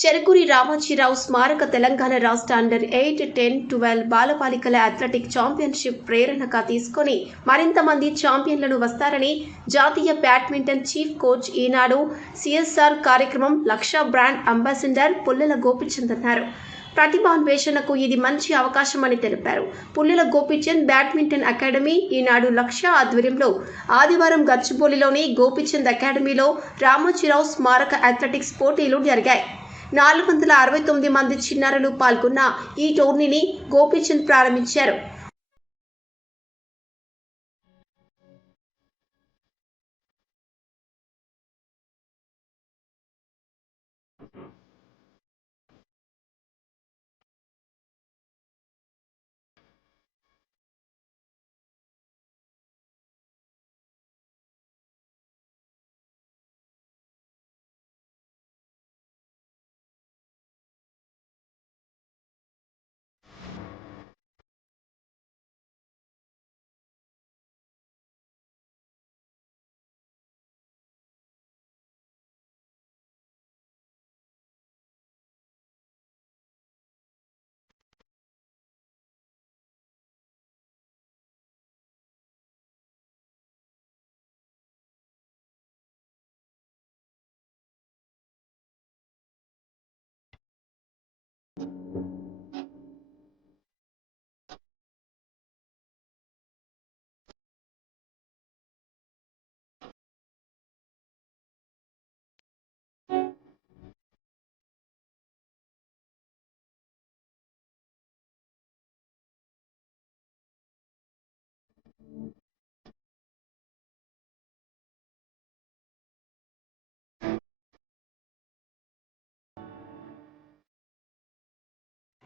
చెరుకూరి రామాజీరావు స్మారక తెలంగాణ రాష్ట్ర under 8, 10, 12 బాలబాలికల athletic championship ప్రేరణగా తీసుకొని మరింత మంది ఛాంపియన్లను వస్తారని జాతీయ బ్యాడ్మింటన్ చీఫ్ కోచ్ ఈనాడు సిఎస్ఆర్ కార్యక్రమం లక్ష బ్రాండ్ అంబాసిడర్ పుల్లెల గోపిచంద్ అన్నారు. ప్రతిభాన్వేషణకు ఇది మంచి అవకాశమని తెలిపారు. పుల్లెల గోపిచంద్ బ్యాడ్మింటన్ అకాడమీ ఈనాడు లక్ష ఆధ్వర్యంలో ఆదివారం గచ్చిబౌలిలోని గోపిచంద్ అకాడమీలో రామాజీరావు స్మారక అథ్లెటిక్స్ పోటీలు జరిగాయి. 469 మంది చిన్నారులు పాల్గొన్న ఈ టోర్నీని గోపిచంద్ ప్రారంభించారు.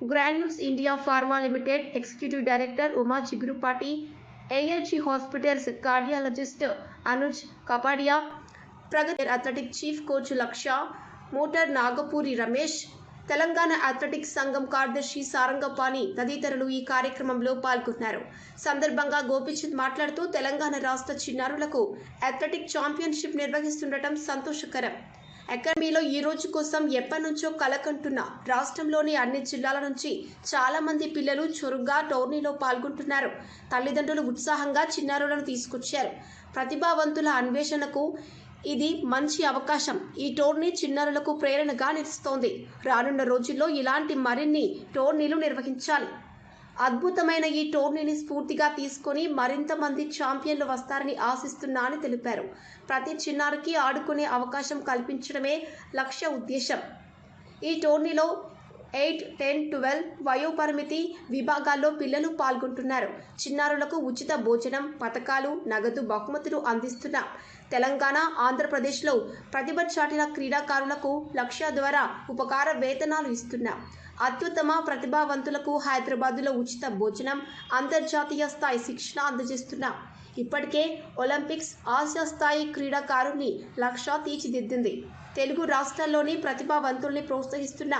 Granules India pharma limited executive director Uma Chigurupati, ALG hospitals cardiologist Anuj Kapadia, Pragathi athletic chief coach లక్ష, మోటార్ నాగపూరి రమేష్, తెలంగాణ అథ్లెటిక్స్ సంఘం కార్యదర్శి సారంగపాణి తదితరులు ఈ కార్యక్రమంలో పాల్గొన్నారు. సందర్భంగా గోపిచంద్ మాట్లాడుతూ తెలంగాణ రాష్ట్ర చిన్నారులకు అథ్లెటిక్ ఛాంపియన్షిప్ నిర్వహిస్తుండటం సంతోషకరం. అకాడమీలో ఈ రోజు కోసం ఎప్పటినుంచో కలకంటున్న రాష్ట్రంలోని అన్ని జిల్లాల నుంచి చాలా మంది పిల్లలు చురుగ్గా టోర్నీలో పాల్గొంటున్నారు. తల్లిదండ్రులు ఉత్సాహంగా చిన్నారులను తీసుకొచ్చారు. ప్రతిభావంతుల అన్వేషణకు ఇది మంచి అవకాశం. ఈ టోర్నీ చిన్నారులకు ప్రేరణగా నిలుస్తోంది. రానున్న రోజుల్లో ఇలాంటి మరిన్ని టోర్నీలు నిర్వహించాలి. అద్భుతమైన ఈ టోర్నీని స్ఫూర్తిగా తీసుకొని మరింత మంది ఛాంపియన్లు వస్తారని ఆశిస్తున్నా అని తెలిపారు. ప్రతి చిన్నారికి ఆడుకునే అవకాశం కల్పించడమే లక్ష్య ఉద్దేశం. ఈ టోర్నీలో 8, 10, 12 వయోపరిమితి విభాగాల్లో పిల్లలు పాల్గొంటున్నారు. చిన్నారులకు ఉచిత భోజనం, పథకాలు, నగదు బహుమతులు అందిస్తున్నాం. తెలంగాణ, ఆంధ్రప్రదేశ్లో ప్రతిభ చాటిన క్రీడాకారులకు లక్ష్య ద్వారా ఉపకార వేతనాలు ఇస్తున్నాం. అత్యుత్తమ ప్రతిభావంతులకు హైదరాబాద్లో ఉచిత భోజనం, అంతర్జాతీయ స్థాయి శిక్షణ అందజేస్తున్నాం. ఇప్పటికే ఒలింపిక్స్, ఆసియా స్థాయి క్రీడాకారుల్ని లక్ష తీర్చిదిద్దింది. తెలుగు రాష్ట్రాల్లోని ప్రతిభావంతుల్ని ప్రోత్సహిస్తున్న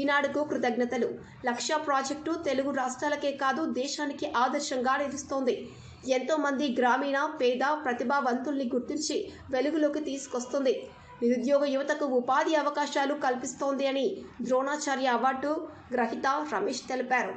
ఈనాడుకు కృతజ్ఞతలు. లక్ష్య ప్రాజెక్టు తెలుగు రాష్ట్రాలకే కాదు దేశానికి ఆదర్శంగా నిలుస్తోంది. ఎంతోమంది గ్రామీణ, పేద ప్రతిభావంతుల్ని గుర్తించి వెలుగులోకి తీసుకొస్తుంది. నిరుద్యోగ యువతకు ఉపాధి అవకాశాలు కల్పిస్తోంది అని ద్రోణాచార్య అవార్డు గ్రహీత రమేష్ తెలిపారు.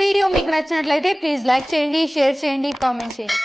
వీడియో మీకు నచ్చినట్లయితే ప్లీజ్ లైక్ చేయండి, షేర్ చేయండి, కామెంట్ చేయండి.